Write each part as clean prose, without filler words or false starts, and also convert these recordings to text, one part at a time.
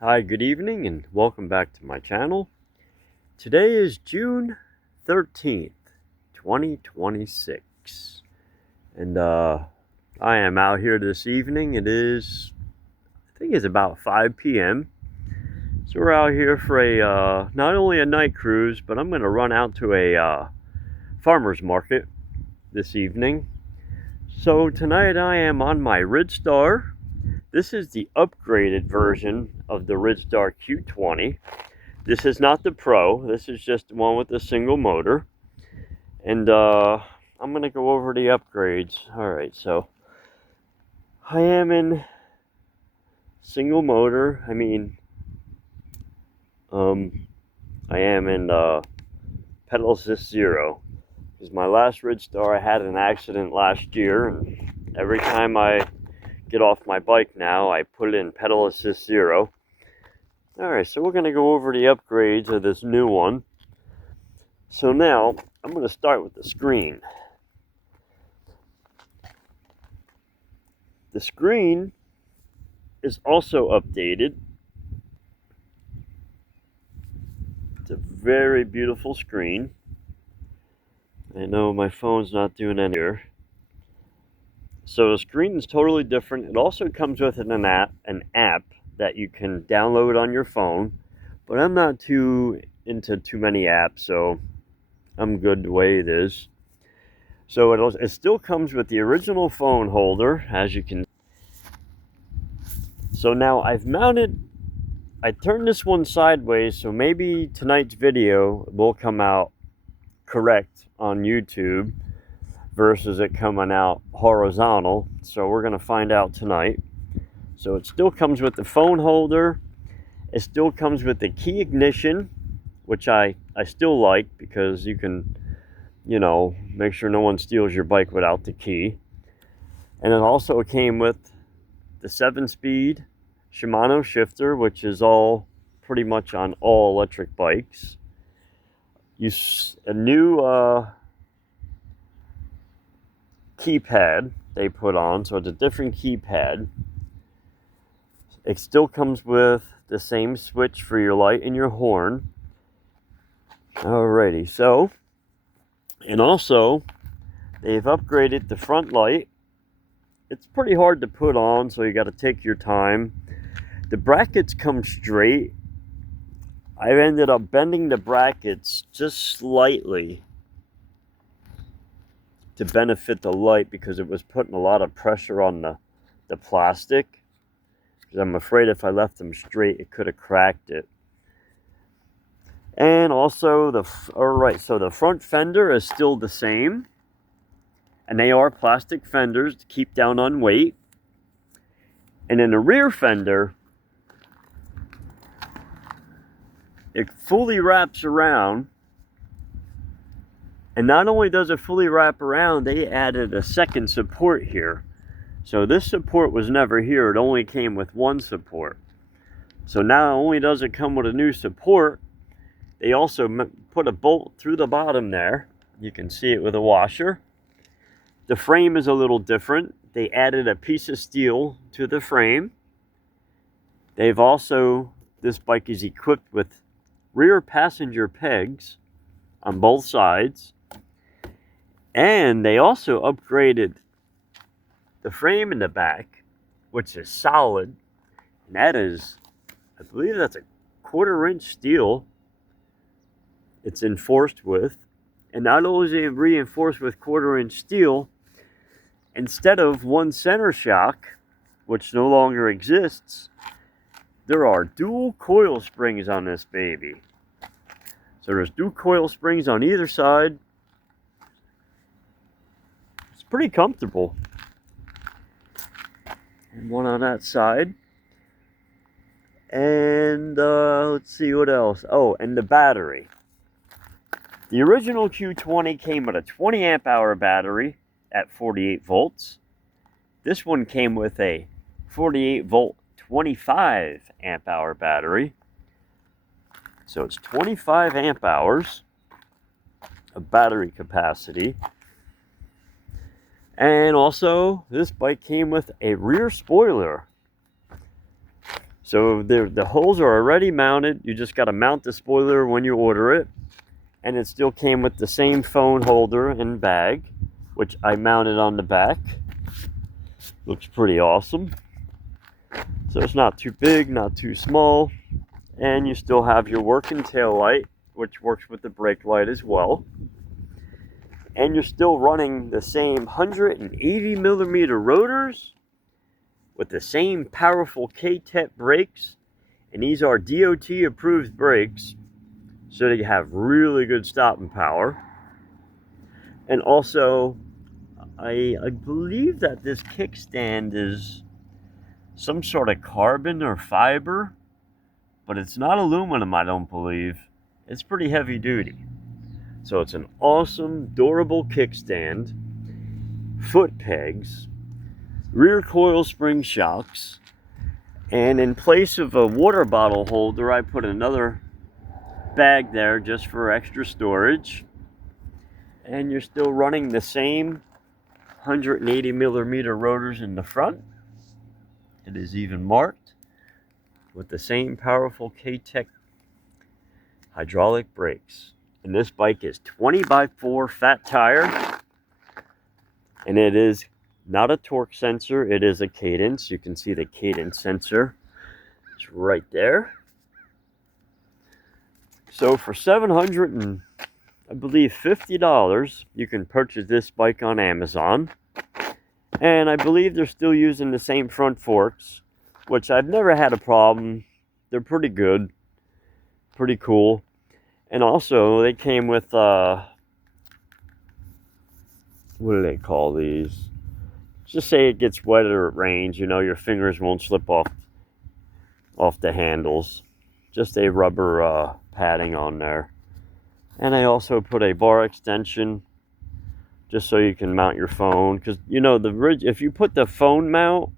Hi, good evening, and welcome back to my channel. Today is June 13th, 2026, and I am out here this evening. I think it's about 5 p.m. So we're out here for not only a night cruise, but I'm going to run out to a farmer's market this evening. So tonight I am on my Ridstar. This is the upgraded version of the Ridstar Q-20. This is not the Pro. This is just the one with the single motor. And I'm going to go over the upgrades. Alright, so I am in single motor. I am in pedal assist 0. Because my last Ridstar, I had an accident last year. And every time I get off my bike now, I put it in pedal assist 0. Alright, so we're going to go over the upgrades of this new one. So now, I'm going to start with the screen. The screen is also updated. It's a very beautiful screen. I know my phone's not doing any here. So the screen is totally different. It also comes with an app that you can download on your phone. But I'm not too into too many apps, so I'm good the way it is. So it still comes with the original phone holder, as you can. So now I turned this one sideways, so maybe tonight's video will come out correct on YouTube versus it coming out horizontal. So we're going to find out tonight. So it still comes with the phone holder. It still comes with the key ignition, which I still like because you can, make sure no one steals your bike without the key. And it also came with the 7-speed Shimano shifter, which is all pretty much on all electric bikes. A new keypad they put on, so it's a different keypad. It still comes with the same switch for your light and your horn. Alrighty, so, and also they've upgraded the front light. It's pretty hard to put on, so you got to take your time. The brackets come straight. I've ended up bending the brackets just slightly to benefit the light because it was putting a lot of pressure on the plastic. Because I'm afraid if I left them straight, it could have cracked it. And also, so the front fender is still the same. And they are plastic fenders to keep down on weight. And then the rear fender, it fully wraps around. And not only does it fully wrap around, they added a second support here. So this support was never here. It only came with one support. So not only does it come with a new support, they also put a bolt through the bottom there. You can see it with a washer. The frame is a little different. They added a piece of steel to the frame. This bike is equipped with rear passenger pegs on both sides. And they also upgraded the frame in the back, which is solid. And that is, I believe that's a 1/4-inch steel it's enforced with. And not only is it reinforced with 1/4-inch steel, instead of one center shock, which no longer exists, there are dual coil springs on this baby. So there's dual coil springs on either side. It's pretty comfortable. And one on that side. And let's see what else. Oh, and the battery. The original Q-20 came with a 20 amp hour battery at 48 volts. This one came with a 48 volt 25 amp hour battery. So it's 25 amp hours of battery capacity. And also, this bike came with a rear spoiler. So the holes are already mounted. You just got to mount the spoiler when you order it. And it still came with the same phone holder and bag, which I mounted on the back. Looks pretty awesome. So it's not too big, not too small. And you still have your working tail light, which works with the brake light as well. And you're still running the same 180 millimeter rotors with the same powerful K-Tech brakes. And these are DOT approved brakes, so they have really good stopping power. And also, I believe that this kickstand is some sort of carbon or fiber, but it's not aluminum, I don't believe. It's pretty heavy duty. So it's an awesome, durable kickstand, foot pegs, rear coil spring shocks, and in place of a water bottle holder, I put another bag there just for extra storage. And you're still running the same 180 millimeter rotors in the front. It is even marked with the same powerful K-Tech hydraulic brakes. And this bike is 20x4 fat tire. And it is not a torque sensor, it is a cadence. You can see the cadence sensor. It's right there. So for $750, you can purchase this bike on Amazon. And I believe they're still using the same front forks, which I've never had a problem. They're pretty good, pretty cool. And also, they came with, what do they call these? Just say it gets wet or it rains, you know, your fingers won't slip off the handles. Just a rubber padding on there. And I also put a bar extension just so you can mount your phone. Because, you know, if you put the phone mount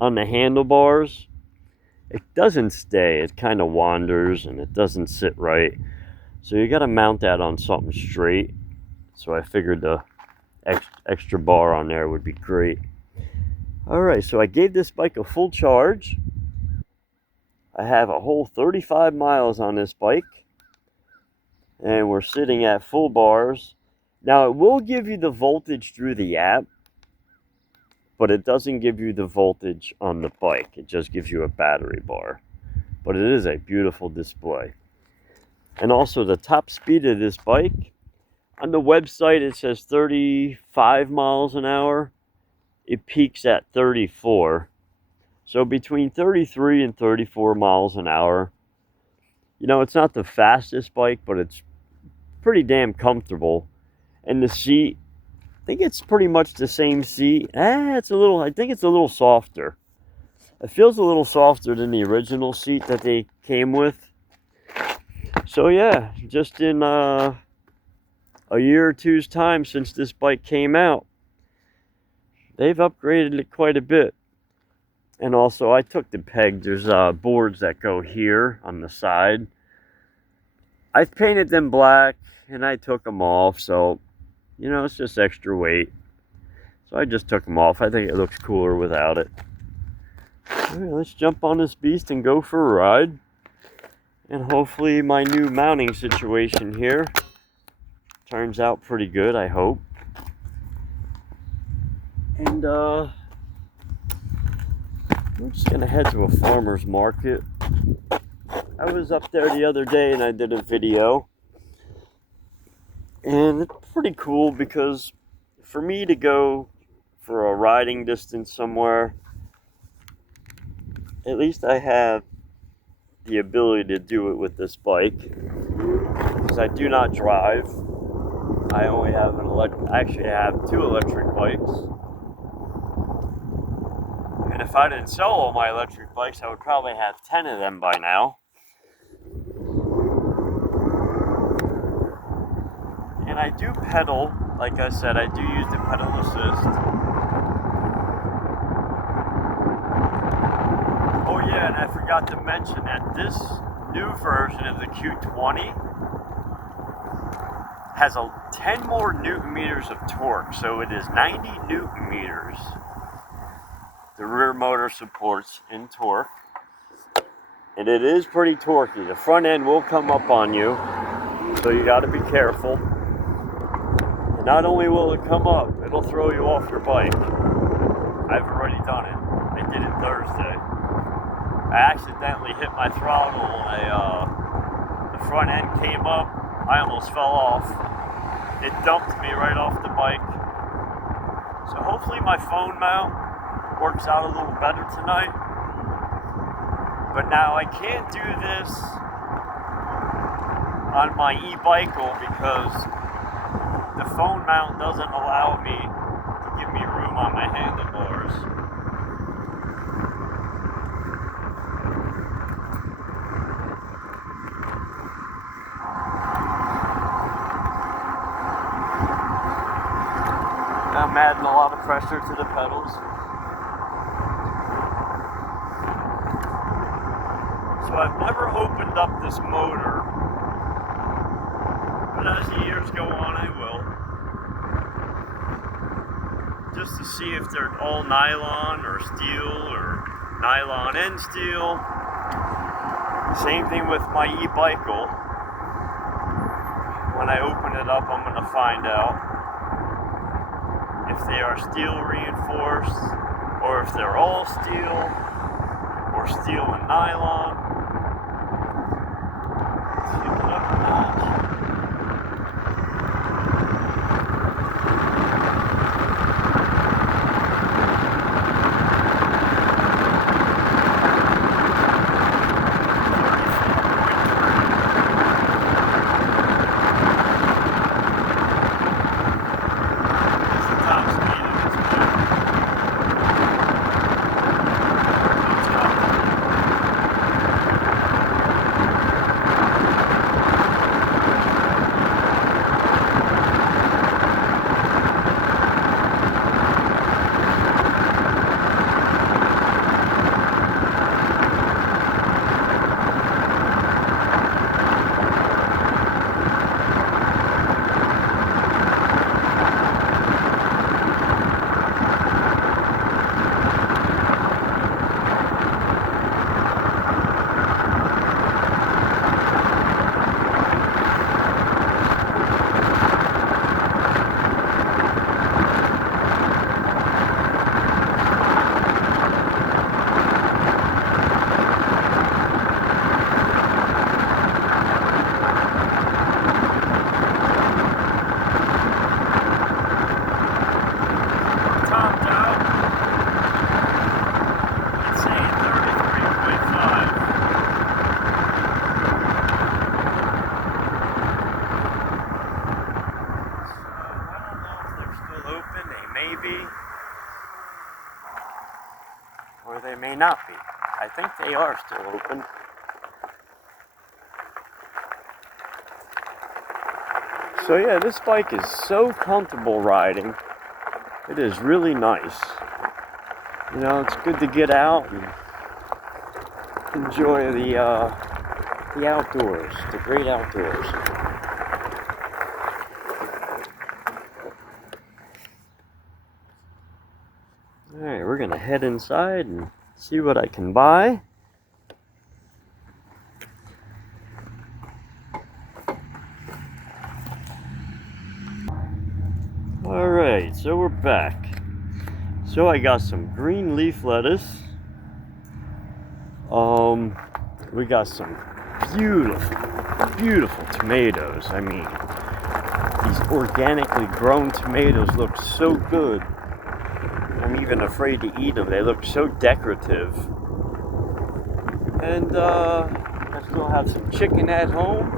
on the handlebars, it doesn't stay. It kind of wanders and it doesn't sit right. So you got to mount that on something straight. So I figured the extra bar on there would be great. Alright, so I gave this bike a full charge. I have a whole 35 miles on this bike. And we're sitting at full bars. Now it will give you the voltage through the app, but it doesn't give you the voltage on the bike. It just gives you a battery bar. But it is a beautiful display. And also the top speed of this bike, on the website it says 35 miles an hour. It peaks at 34. So between 33 and 34 miles an hour. You know, it's not the fastest bike, but it's pretty damn comfortable. And the seat, I think it's pretty much the same seat. I think it's a little softer. It feels a little softer than the original seat that they came with. So yeah, just in a year or two's time since this bike came out, they've upgraded it quite a bit. And also I took the peg, there's boards that go here on the side. I've painted them black and I took them off, so you know, it's just extra weight. So I just took them off. I think it looks cooler without it. All right, let's jump on this beast and go for a ride. And hopefully my new mounting situation here turns out pretty good, I hope. And we're just gonna head to a farmer's market. I was up there the other day and I did a video. And it's pretty cool because for me to go for a riding distance somewhere, at least I have the ability to do it with this bike. Because I do not drive. I only have actually I have 2 electric bikes. And if I didn't sell all my electric bikes, I would probably have 10 of them by now. And I do pedal, like I said, I do use the pedal assist. Oh yeah, and I forgot to mention that this new version of the Q-20 has 10 more Newton meters of torque, so it is 90 Newton meters. The rear motor supports in torque. and it is pretty torquey. The front end will come up on you, so you got to be careful. And not only will it come up, it'll throw you off your bike. I've already done it. I did it Thursday. I accidentally hit my throttle. The front end came up. I almost fell off. It dumped me right off the bike. So hopefully my phone mount works out a little better tonight. But now I can't do this on my e-bicycle because the phone mount doesn't allow me to give me room on my handlebars. I'm adding a lot of pressure to the pedals. So I've never opened up this motor, but as the years go on I will. Just to see if they're all nylon or steel or nylon and steel. Same thing with my e-bicycle. When I open it up I'm going to find out if they are steel reinforced, or if they're all steel, or steel and nylon. Let's get it up a notch. Or they may not be. I think they are still open. So yeah, this bike is so comfortable riding. It is really nice. You know, it's good to get out and enjoy the outdoors, the great outdoors. Alright, we're gonna head inside and see what I can buy. Alright, so we're back. So I got some green leaf lettuce. We got some beautiful tomatoes. I mean, these organically grown tomatoes look so good. I'm even afraid to eat them. They look so decorative. And I still have some chicken at home.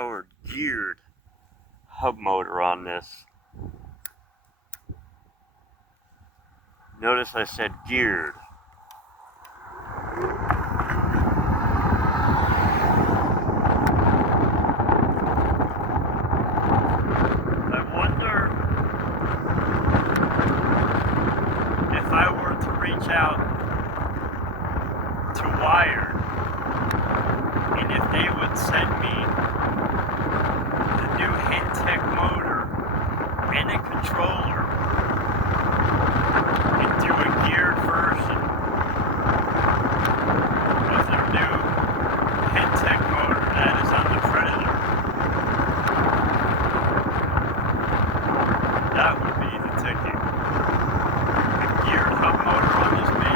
powered, geared hub motor on this. Notice I said geared. I wonder if I were to reach out to Wired and if they would send me the new Hintech motor and a controller and do a geared version of their new Hintech motor that is on the Predator. That would be the ticket. A geared hub motor on this baby.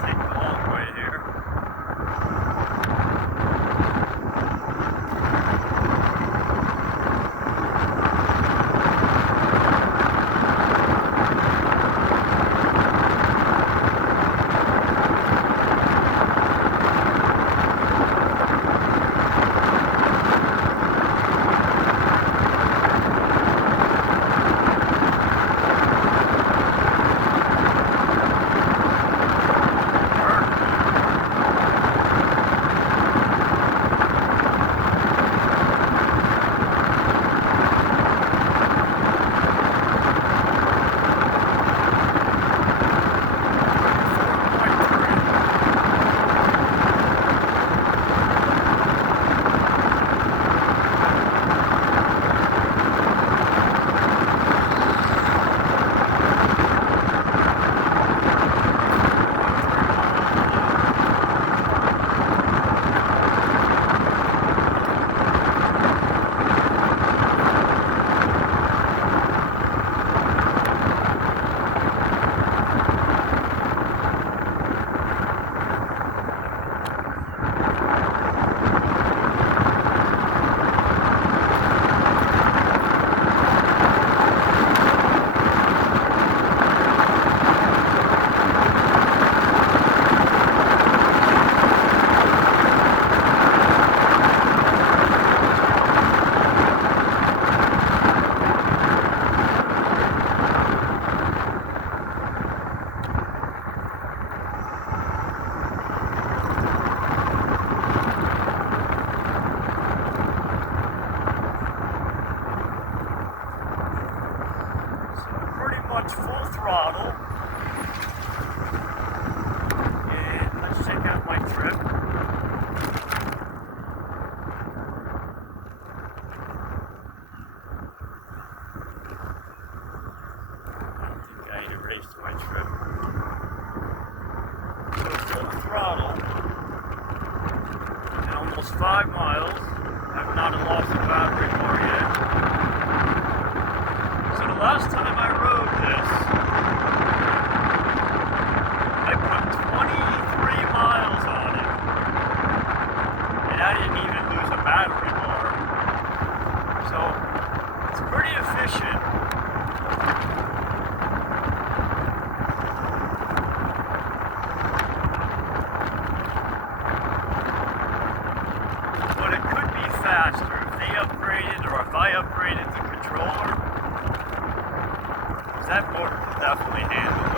Take the long way here. Full throttle, and let's check out my trip. I think I erased my trip. So full throttle, and almost 5 miles. I've not lost a battery more yet. So the last time I rode this, I put 23 miles on it, and I didn't even lose a battery bar. So it's pretty efficient. But it could be faster if they upgraded, or if I upgraded the controller. That motor can definitely handle it.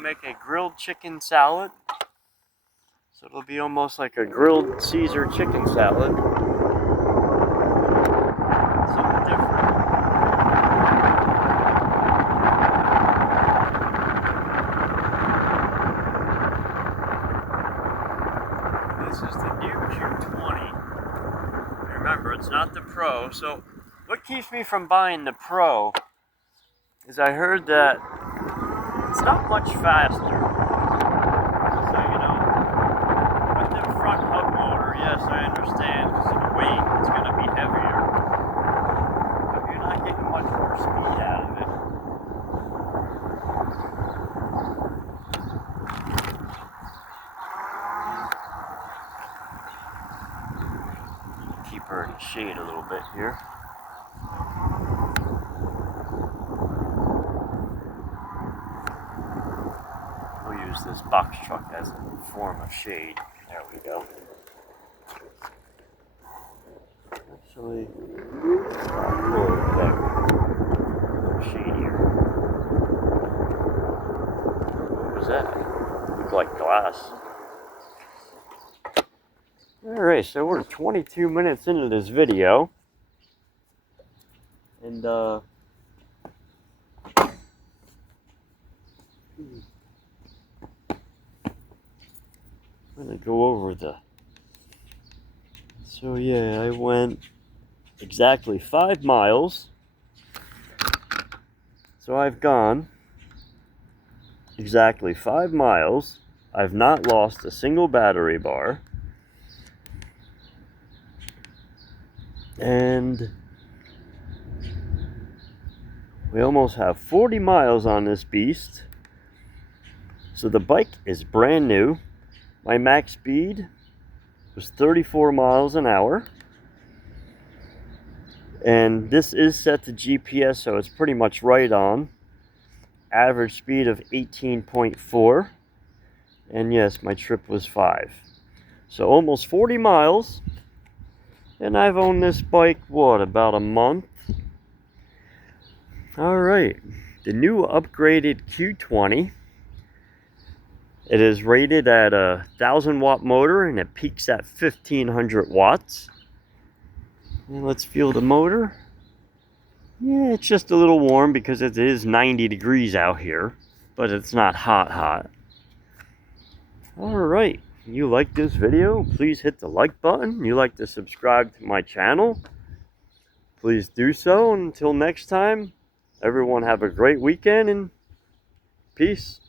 make a grilled chicken salad. So it'll be almost like a grilled Caesar chicken salad. Something different. This is the new Q-20. Remember, it's not the Pro. So what keeps me from buying the Pro is I heard that it's not much faster. So, you know, with the front hub motor, yes, I understand because of the weight, it's going to be heavier. But you're not getting much more speed out of it. Keep her in the shade a little bit here. We'll use this box truck as a form of shade. There we go. Actually, shadier. What was that? Looked like glass. Alright, so we're 22 minutes into this video. And, I'm gonna go over so yeah, I went exactly 5 miles. So I've gone exactly 5 miles. I've not lost a single battery bar. And we almost have 40 miles on this beast. So the bike is brand new. My max speed was 34 miles an hour. And this is set to GPS, so it's pretty much right on. Average speed of 18.4. And yes, my trip was 5. So almost 40 miles. And I've owned this bike, what, about a month? Alright, the new upgraded Q-20. It is rated at a 1,000-watt motor and it peaks at 1,500 watts. And let's feel the motor. Yeah, it's just a little warm because it is 90 degrees out here, but it's not hot. Alright, you like this video, please hit the like button. You like to subscribe to my channel, please do so. Until next time, everyone have a great weekend and peace.